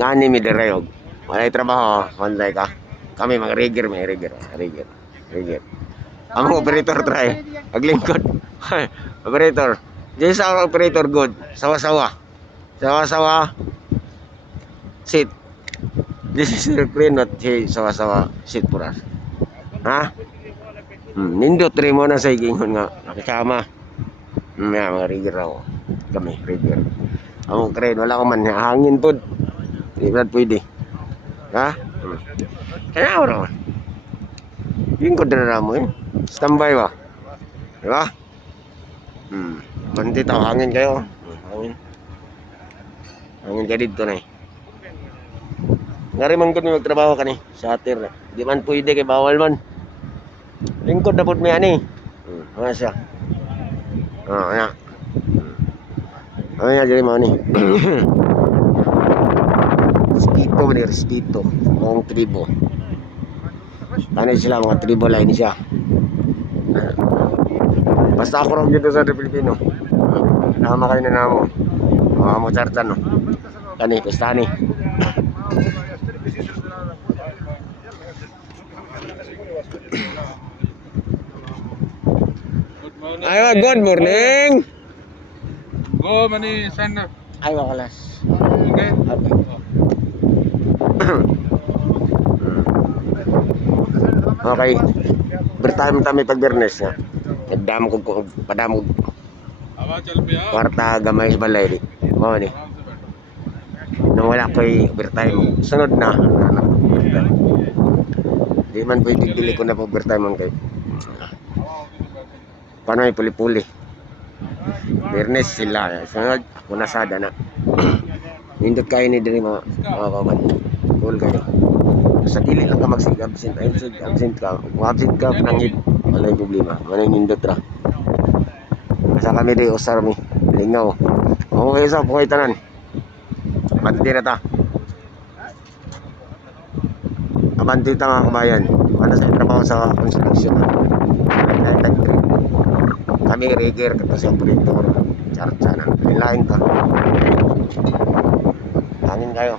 Nga ni mi dirayog. Walay trabaho, manday ka. Kami mga rigger, may rigger. Among operator try. Paglingkod. Operator. Diyan sa operator good. Sawa-sawa. Sawa-sawa. Sit. This is your crane, not si sawa-sawa sit for us. Ha? Nindot rin mo na sa igingon nga. Nakasama. Mga rigger ako. Kami, rigger. Among crane, wala ko man. Hangin po. Hindi ba pwede? Ha? Kaya ako naman. Yung ko na mo eh. Standby ba? Diba? Banti tao, hangin kayo. Hangin. Hangin kayo dito na eh. Ngari man ko na magtrabaho ka ni. Sa atir. Di man pwede kay bawal man. Lingkod na po may ani. Ano siya? Ano. Ano nga dyan mo ni. Respeto ba ni respeto. Mga tribo. Tanay sila mga tribo line siya. Basta ako rin dito sa Pilipino. Nama kayo na namo. Mga mo chartan no. Kani, pestani. Ayo, good morning. Go mani send. Ay, wakalas. Okay. Okay. Bertime kami pag Bernes nga. Nagdamo ko padamo Awa chal piya. kwarta gamay sa balay di. Mao ni. Nang wala ko'y overtime. Sunod na. Di man pwede pili ko na po overtime ang kay. Paano ay puli-puli. Bernes sila. Sunod, ako nasada na. Nindot kayo ni diri mga kaman. Cool kayo. Sa dili lang ka absent ka. Kung absent ka, nangid. Walay problema. Walay nindot ra. Basta kami di usar mi. Lingaw. Okay sa buhay tanan. Abanti na ta. Abanti ta mga kabayan. Ano sa trabaho sa construction. Kami rigger kata sa operator. Charcha na. Lain ka. Hangin kayo.